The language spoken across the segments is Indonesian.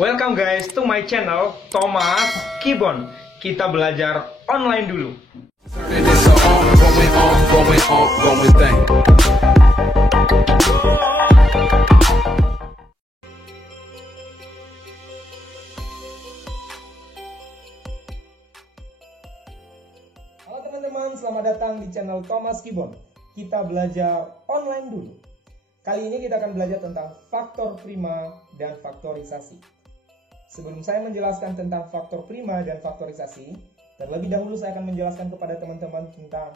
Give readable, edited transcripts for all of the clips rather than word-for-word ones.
Welcome guys to my channel Thomas Kibon. Kita belajar online dulu. Halo teman-teman, selamat datang di channel Thomas Kibon. Kita belajar online dulu. Kali ini kita akan belajar tentang faktor prima dan faktorisasi. Sebelum saya menjelaskan tentang faktor prima dan faktorisasi, terlebih dahulu saya akan menjelaskan kepada teman-teman tentang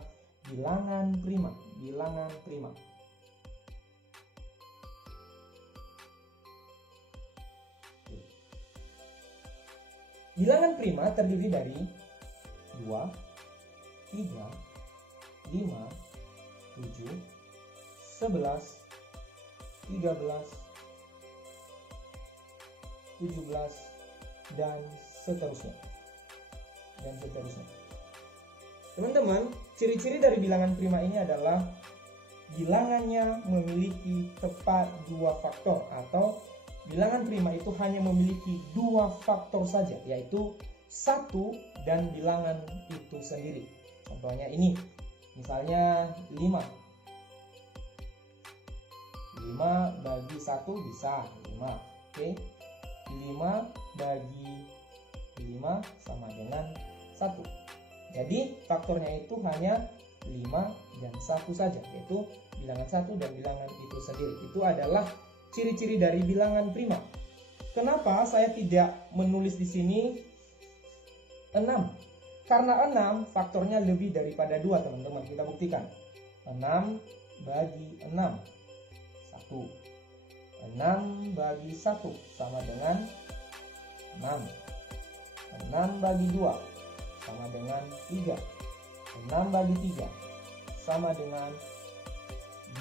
bilangan prima. Bilangan prima. Bilangan prima terdiri dari 2, 3, 5, 7, 11, 13, 17, dan seterusnya. Teman-teman, ciri-ciri dari bilangan prima ini adalah bilangannya memiliki tepat 2 faktor, atau bilangan prima itu hanya memiliki 2 faktor saja, yaitu 1 dan bilangan itu sendiri. Contohnya ini, misalnya 5. 5 bagi 1 bisa 5. Oke. 5 bagi 5 sama dengan 1. Jadi faktornya itu hanya 5 dan 1 saja, yaitu bilangan 1 dan bilangan itu sendiri. Itu adalah ciri-ciri dari bilangan prima. Kenapa saya tidak menulis di sini 6? Karena 6 faktornya lebih daripada 2, teman-teman. Kita buktikan. 6 bagi 6. 6 bagi 1 sama dengan 6. 6 bagi 2 sama dengan 3. 6 bagi 3 sama dengan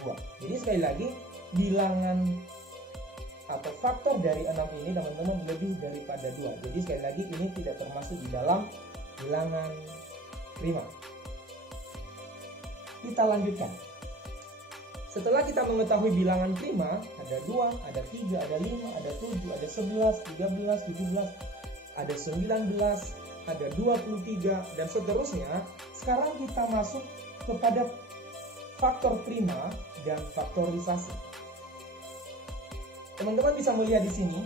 2. Jadi sekali lagi, bilangan atau faktor dari 6 ini teman-teman lebih daripada 2. Jadi sekali lagi ini tidak termasuk di dalam bilangan prima. Kita lanjutkan. Setelah kita mengetahui bilangan prima, ada 2, ada 3, ada 5, ada 7, ada 11, 13, 17, ada 19, ada 23, dan seterusnya. Sekarang kita masuk kepada faktor prima dan faktorisasi. Teman-teman bisa melihat di sini,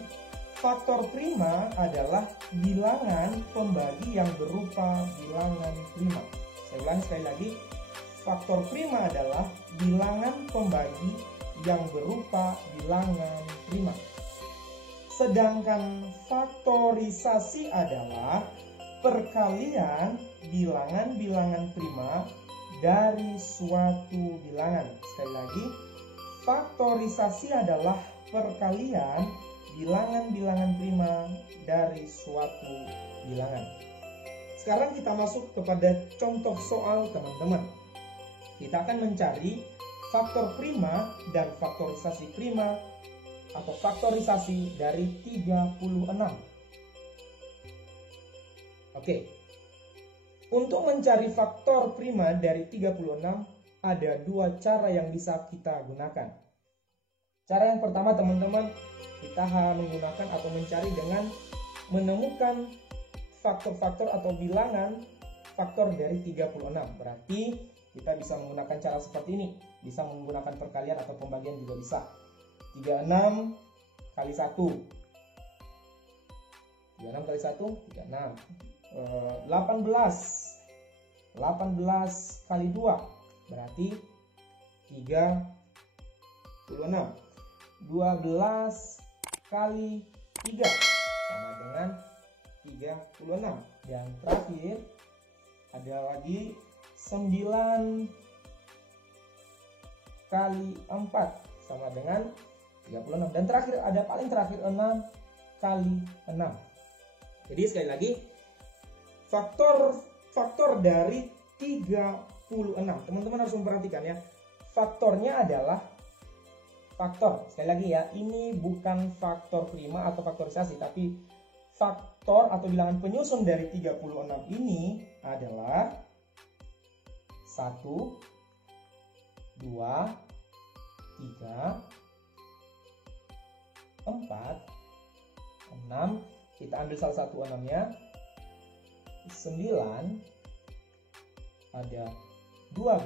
faktor prima adalah bilangan pembagi yang berupa bilangan prima. Saya ulangi sekali lagi. Faktor prima adalah bilangan pembagi yang berupa bilangan prima. Sedangkan faktorisasi adalah perkalian bilangan-bilangan prima dari suatu bilangan. Sekali lagi, faktorisasi adalah perkalian bilangan-bilangan prima dari suatu bilangan. Sekarang kita masuk kepada contoh soal, teman-teman. Kita akan mencari faktor prima dan faktorisasi prima atau faktorisasi dari 36. Oke. Untuk mencari faktor prima dari 36 ada 2 cara yang bisa kita gunakan. Cara yang pertama, teman-teman, kita menggunakan atau mencari dengan menemukan faktor-faktor atau bilangan faktor dari 36. Berarti kita bisa menggunakan cara seperti ini. Bisa menggunakan perkalian atau pembagian juga bisa. 36 kali 1. 36 kali 1, 36. 18 kali 2. Berarti 36. 12 kali 3 sama dengan 36. Dan terakhir ada lagi 9 kali 4 sama dengan 36. Dan terakhir ada paling terakhir 6 kali 6. Jadi sekali lagi, faktor dari 36. Teman-teman harus memperhatikan ya. Faktornya adalah faktor. Sekali lagi ya, ini bukan faktor prima atau faktorisasi, tapi faktor atau bilangan penyusun dari 36 ini adalah 1, 2, 3, 4, 6. Kita ambil salah satu 6-nya. 9, ada 12,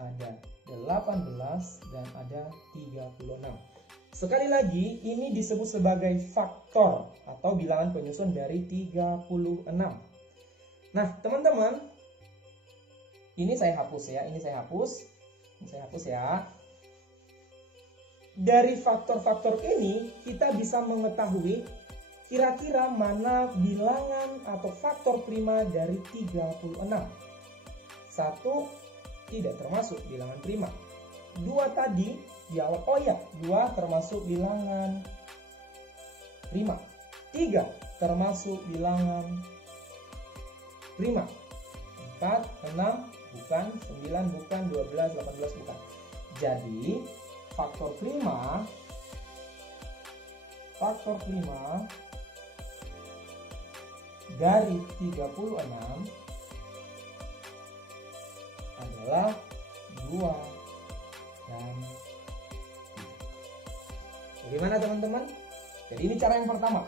ada 18, dan ada 36. Sekali lagi, ini disebut sebagai faktor atau bilangan penyusun dari 36. Nah, teman-teman, ini saya hapus ya, ini saya hapus ya. Dari faktor-faktor ini, kita bisa mengetahui kira-kira mana bilangan atau faktor prima dari 36. 1 tidak termasuk bilangan prima. 2 tadi di awal, 2 termasuk bilangan prima. 3 termasuk bilangan prima. 4, 6 bukan, 9 bukan, 12, 18 bukan. Jadi faktor prima dari 36 adalah 2 dan 3. Bagaimana teman-teman? Jadi ini cara yang pertama.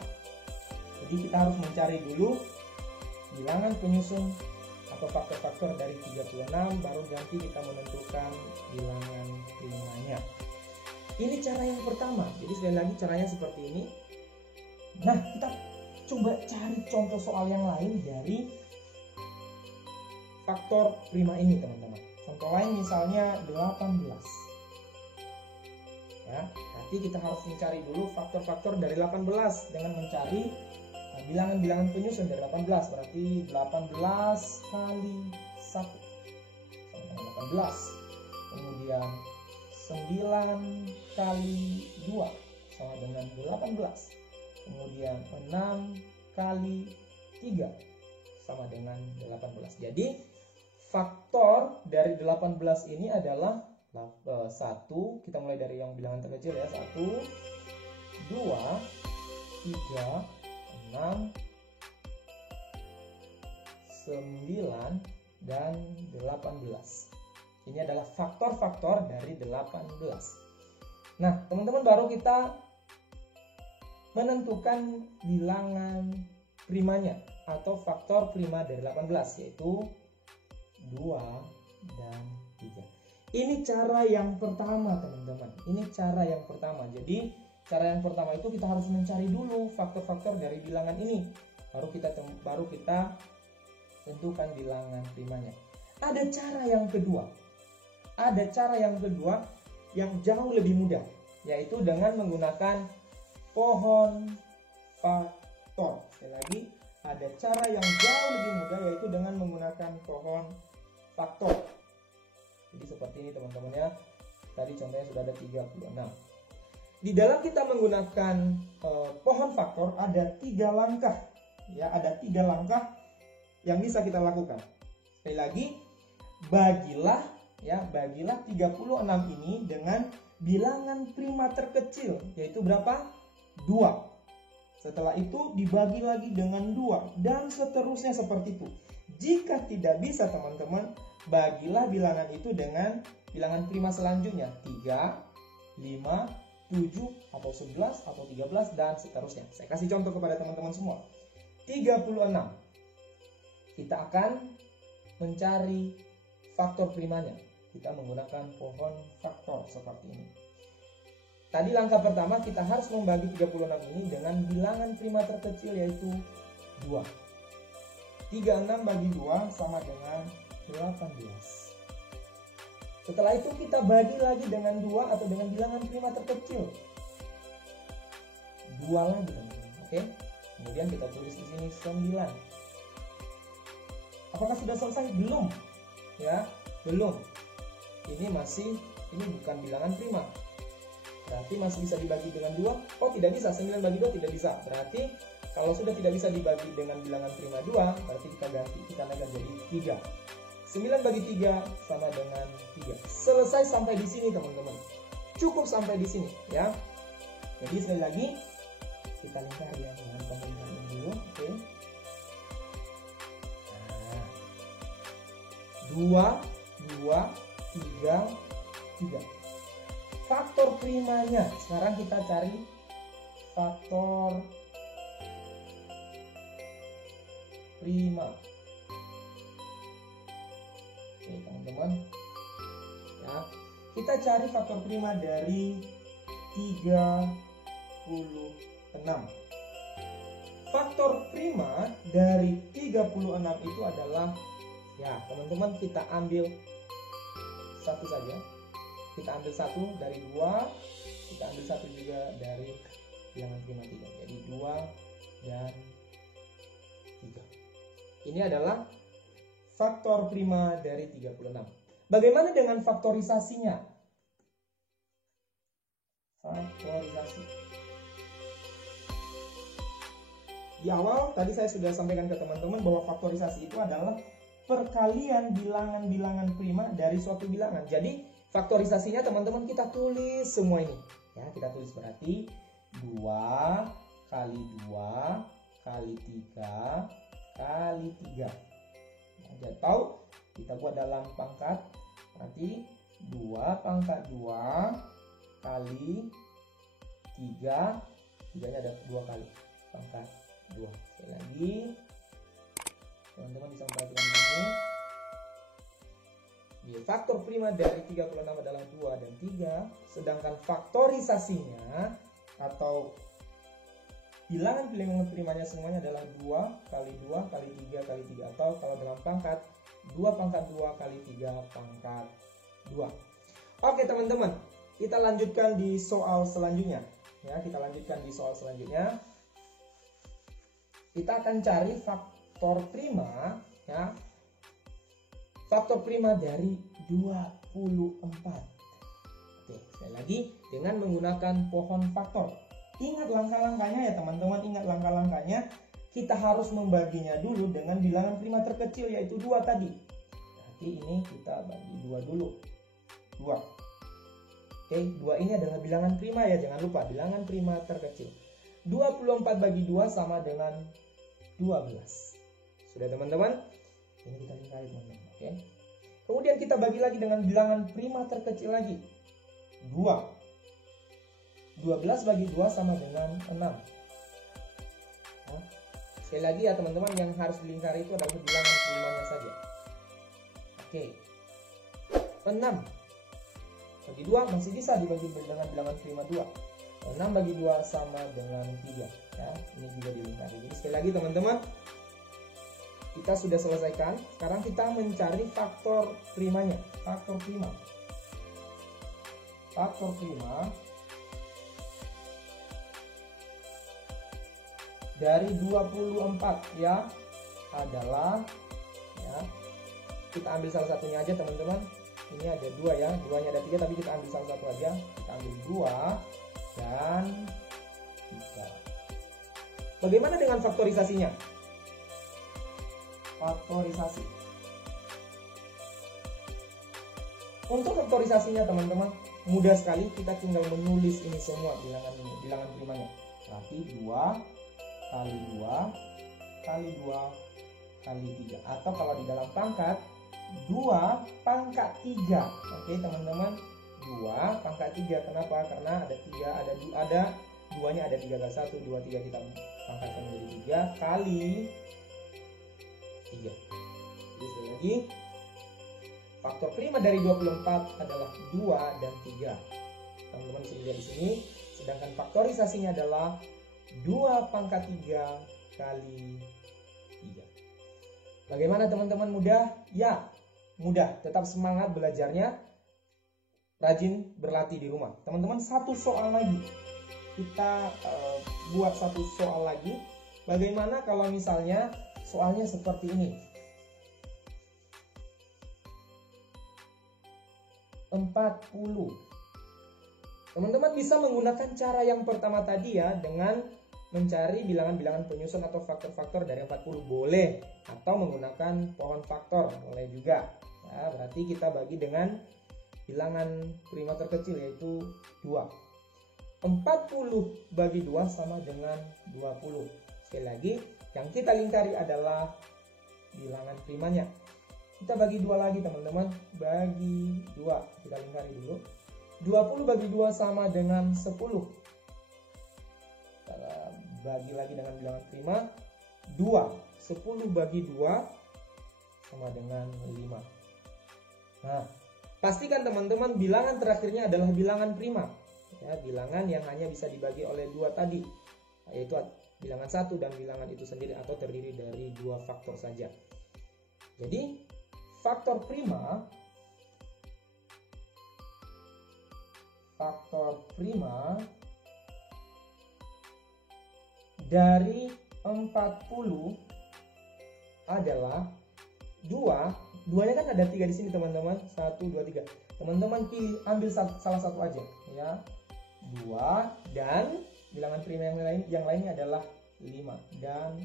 Jadi kita harus mencari dulu bilangan penyusun atau faktor-faktor dari 36, baru nanti kita menentukan bilangan primanya. Ini cara yang pertama. Jadi sekali lagi caranya seperti ini. Nah, kita coba cari contoh soal yang lain dari faktor prima ini, teman-teman. Contoh lain misalnya 18. Ya, nanti kita harus mencari dulu faktor-faktor dari 18 dengan mencari bilangan-bilangan penyusun dari 18. Berarti 18 kali 1 sama dengan 18. Kemudian 9 kali 2 sama dengan 18. Kemudian 6 kali 3 sama dengan 18. Jadi faktor dari 18 ini adalah 1. Kita mulai dari yang bilangan terkecil ya. 1, 2, 3, 6, 9, dan 18. Ini adalah faktor-faktor dari 18. Nah, teman-teman, baru kita menentukan bilangan primanya atau faktor prima dari 18, yaitu 2 dan 3. Ini cara yang pertama, teman-teman. Ini cara yang pertama. Jadi cara yang pertama itu kita harus mencari dulu faktor-faktor dari bilangan ini. Baru kita tentukan bilangan primanya. Ada cara yang kedua. Ada cara yang kedua yang jauh lebih mudah, yaitu dengan menggunakan pohon faktor. Sekali lagi, ada cara yang jauh lebih mudah, yaitu dengan menggunakan pohon faktor. Jadi seperti ini, teman-teman ya. Tadi contohnya sudah ada 36. Di dalam kita menggunakan pohon faktor ada 3 langkah. Ya, ada 3 langkah yang bisa kita lakukan. Sekali lagi, bagilah 36 ini dengan bilangan prima terkecil, yaitu berapa? 2. Setelah itu dibagi lagi dengan 2 dan seterusnya seperti itu. Jika tidak bisa, teman-teman, bagilah bilangan itu dengan bilangan prima selanjutnya, 3, 5, 7, atau 11, atau 13, dan seterusnya. Saya kasih contoh kepada teman-teman semua. 36. Kita akan mencari faktor primanya. Kita menggunakan pohon faktor seperti ini. Tadi langkah pertama kita harus membagi 36 ini dengan bilangan prima terkecil, yaitu 2. 36 bagi 2 sama dengan 18. Setelah itu kita bagi lagi dengan 2 atau dengan bilangan prima terkecil. 2 lagi, teman-teman. Oke? Kemudian kita tulis di sini 9. Apakah sudah selesai? Belum. Ya, belum. Ini bukan bilangan prima. Berarti masih bisa dibagi dengan 2? Oh, tidak bisa. 9 bagi 2 tidak bisa. Berarti kalau sudah tidak bisa dibagi dengan bilangan prima 2, berarti kita ganti, kita naikkan jadi 3. 9 bagi 3 sama dengan 3. Selesai sampai di sini, teman-teman. Cukup sampai di sini, ya. Jadi sekali lagi kita lingkari ya dengan pembentukan ini dulu, oke. Nah, 2, 3. Faktor primanya. Sekarang kita cari faktor prima. Oke teman-teman ya, kita cari faktor prima dari 36. Faktor prima dari 36 itu adalah, ya teman-teman, kita ambil satu saja. Kita ambil satu dari 2, kita ambil satu juga dari bilangan prima 3. Jadi 2 dan 3. Ini adalah faktor prima dari 36. Bagaimana dengan faktorisasinya? Faktorisasi. Di awal tadi saya sudah sampaikan ke teman-teman bahwa faktorisasi itu adalah perkalian bilangan-bilangan prima dari suatu bilangan. Jadi faktorisasinya teman-teman kita tulis semua ini. Ya, kita tulis berarti 2 kali 2 kali 3 kali 3. Ya, tahu kita buat dalam pangkat, berarti 2 pangkat 2 kali 3, 3-nya ada 2 kali pangkat 2. Sekali lagi teman-teman bisa memperhatikan ini. Faktor prima dari 36 adalah 2 dan 3, sedangkan faktorisasinya atau bilangan-bilangan primanya semuanya adalah 2 kali 2 kali 3 kali 3, atau kalau dalam pangkat 2 pangkat 2 kali 3 pangkat 2. Oke teman-teman, kita lanjutkan di soal selanjutnya. Ya, kita lanjutkan di soal selanjutnya. Kita akan cari faktor prima, ya. Faktor prima dari 24. Oke, sekali lagi dengan menggunakan pohon faktor. Ingat langkah-langkahnya ya teman-teman, ingat langkah-langkahnya. Kita harus membaginya dulu dengan bilangan prima terkecil, yaitu 2 tadi. Berarti ini kita bagi 2 dulu. 2. Oke, 2 ini adalah bilangan prima ya, jangan lupa bilangan prima terkecil. 24 bagi 2 sama dengan 12. Sudah teman-teman? Ini kita lingkari teman-teman. Oke. Kemudian kita bagi lagi dengan bilangan prima terkecil lagi. 2. 12 bagi 2 sama dengan 6. Nah, sekali lagi ya teman-teman, yang harus dilingkari itu adalah bilangan primanya saja. Oke. 6 bagi 2 masih bisa dibagi dengan bilangan prima 2. 6 bagi 2 sama dengan 3. Ya, ini juga dilingkari. Jadi sekali lagi teman-teman, kita sudah selesaikan. Sekarang kita mencari faktor primanya. Faktor prima. Faktor prima dari 24 ya adalah, ya, kita ambil salah satunya aja teman-teman. Ini ada 2 ya, 2-nya ada 3, tapi kita ambil salah satu aja. Kita ambil 2 dan 3. Bagaimana dengan faktorisasinya? Faktorisasi. Untuk faktorisasinya teman-teman mudah sekali, kita tinggal menulis ini semua bilangan primanya. Berarti 2 kali 2 kali 2 kali 3, atau kalau di dalam pangkat 2 pangkat 3. Oke teman-teman, 2 pangkat 3. Kenapa? Karena ada 3, ada 2-nya ada 3 kali 1, 2, 3, kita pangkatkan menjadi 3 kali 3. Jadi sekali lagi, faktor prima dari 24 adalah 2 dan 3. Teman-teman bisa lihat di sini. Sedangkan faktorisasinya adalah 2 pangkat 3 kali 3. Bagaimana teman-teman, mudah? Ya, mudah. Tetap semangat belajarnya. Rajin berlatih di rumah. Teman-teman, satu soal lagi. Kita buat satu soal lagi. Bagaimana kalau misalnya soalnya seperti ini? 40. Teman-teman bisa menggunakan cara yang pertama tadi ya, dengan mencari bilangan-bilangan penyusun atau faktor-faktor dari 40 boleh, atau menggunakan pohon faktor boleh juga. Ya, berarti kita bagi dengan bilangan prima terkecil yaitu 2. 40 bagi 2 sama dengan 20. Sekali lagi, yang kita lingkari adalah bilangan primanya. Kita bagi 2 lagi teman-teman, bagi 2. Kita lingkari dulu. 20 bagi 2 sama dengan 10. Kita bagi lagi dengan bilangan prima 2. 10 bagi 2 sama dengan 5. Nah, pastikan teman-teman bilangan terakhirnya adalah bilangan prima. Ya, bilangan yang hanya bisa dibagi oleh 2 tadi, yaitu bilangan 1 dan bilangan itu sendiri atau terdiri dari 2 faktor saja. Jadi, faktor prima dari 40 adalah 2. Duanya kan ada 3 di sini teman-teman. 1, 2, 3. Teman-teman ambil salah satu aja ya. 2 dan bilangan prima yang lainnya adalah 5 dan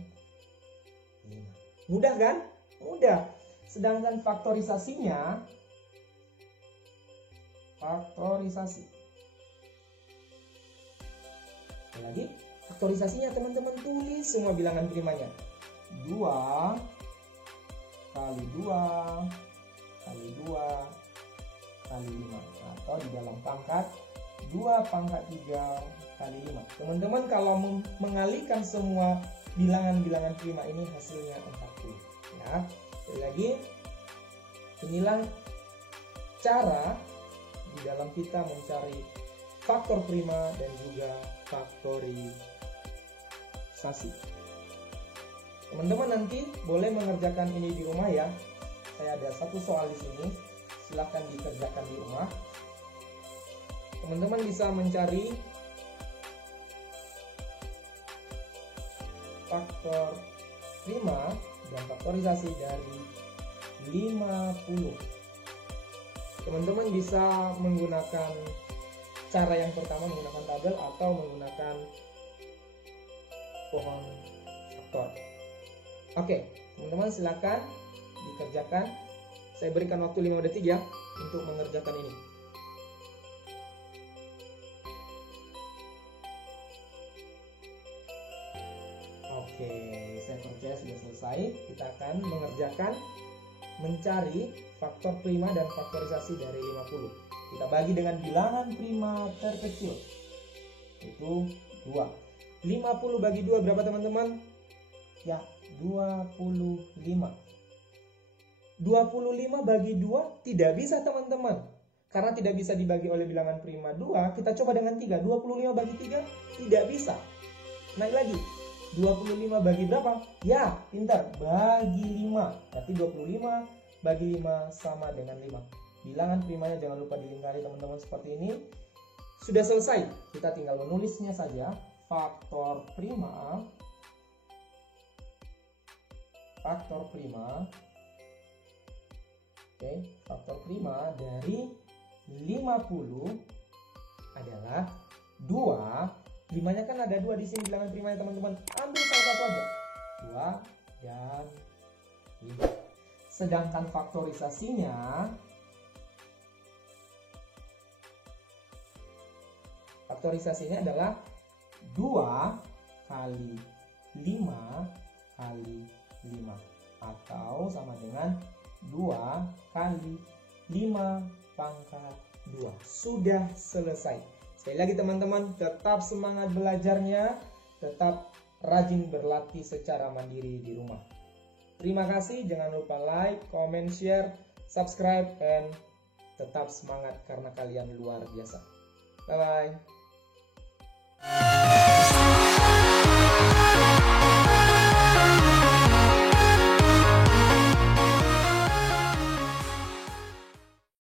5. Mudah kan? Mudah. Sedangkan faktorisasinya lagi faktorisasinya teman-teman tulis semua bilangan primanya. 2 kali 2 kali 2 kali 5 atau di dalam pangkat 2 pangkat 3 kali 5. Teman-teman kalau mengalihkan semua bilangan-bilangan prima ini hasilnya 40 ya. Sekali lagi, inilah cara di dalam kita mencari faktor prima dan juga faktorisasi. Teman-teman nanti boleh mengerjakan ini di rumah ya. Saya ada satu soal di sini, silahkan dikerjakan di rumah. Teman-teman bisa mencari faktor prima dan faktorisasi dari 50. Teman-teman bisa menggunakan cara yang pertama menggunakan tabel atau menggunakan pohon faktor. Oke, teman-teman silakan dikerjakan. Saya berikan waktu 5 detik ya untuk mengerjakan ini. Oke, saya percaya sudah selesai. Kita akan mengerjakan mencari faktor prima dan faktorisasi dari 50. Kita bagi dengan bilangan prima terkecil, itu 2. 50 bagi 2 berapa teman-teman? Ya, 25. 25 bagi 2 tidak bisa teman-teman. Karena tidak bisa dibagi oleh bilangan prima 2, kita coba dengan 3. 25 bagi 3 tidak bisa. Naik lagi. 25 bagi berapa? Ya, pintar. Bagi 5. Berarti 25 bagi 5 sama dengan 5. Bilangan primanya jangan lupa dilingkari teman-teman seperti ini. Sudah selesai. Kita tinggal menulisnya saja. Faktor prima. Oke, faktor prima dari 50 adalah 2. 5-nya kan ada 2 di sini bilangan primanya teman-teman. Ambil salah satu aja. 2 dan 5. Sedangkan faktorisasinya adalah 2 kali 5 kali 5 atau sama dengan 2 kali 5 pangkat 2. Sudah selesai. Sekali lagi teman-teman, tetap semangat belajarnya, tetap rajin berlatih secara mandiri di rumah. Terima kasih, jangan lupa like, comment, share, subscribe, dan tetap semangat karena kalian luar biasa. Bye-bye.